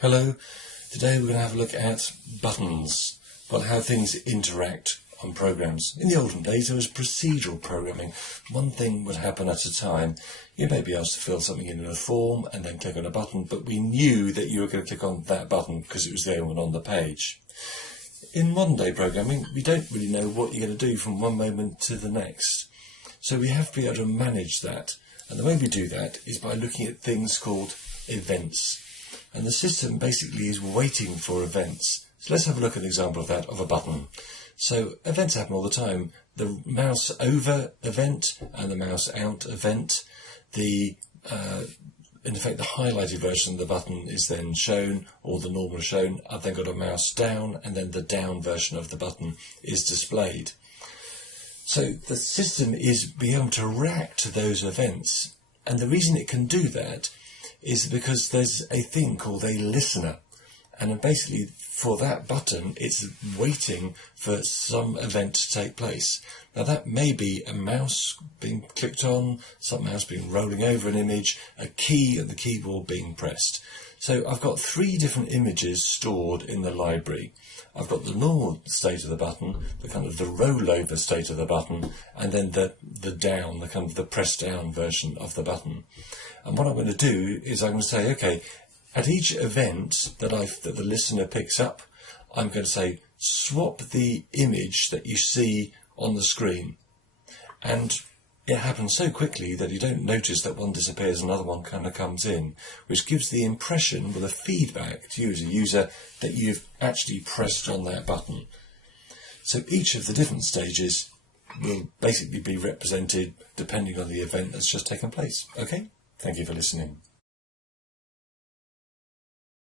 Hello, today we're going to have a look at buttons, well, how things interact on programs. In the olden days there was procedural programming. One thing would happen at a time. You may be asked to fill something in a form and then click on a button, but we knew that you were going to click on that button because it was there and on the page. In modern day programming, we don't really know what you're going to do from one moment to the next. So we have to be able to manage that. And the way we do that is by looking at things called events. And the system basically is waiting for events. So let's have a look at an example of that, of a button. So events happen all the time. The mouse over event and the mouse out event. In effect, the highlighted version of the button is then shown, or the normal is shown. I've then got a mouse down, and then the down version of the button is displayed. So the system is being able to react to those events. And the reason it can do that is because there's a thing called a listener. And basically, for that button, it's waiting for some event to take place. Now that may be a mouse being clicked on, some mouse being rolling over an image, a key at the keyboard being pressed. So I've got three different images stored in the library. I've got the normal state of the button, the kind of the rollover state of the button, and then the down, the kind of the press down version of the button. And what I'm going to do is I'm going to say, okay, at each event that the listener picks up, I'm going to say, swap the image that you see on the screen. And it happens so quickly that you don't notice that one disappears, another one kind of comes in, which gives the impression, with a feedback to you as a user, that you've actually pressed on that button. So each of the different stages will basically be represented depending on the event that's just taken place. Okay? Thank you for listening.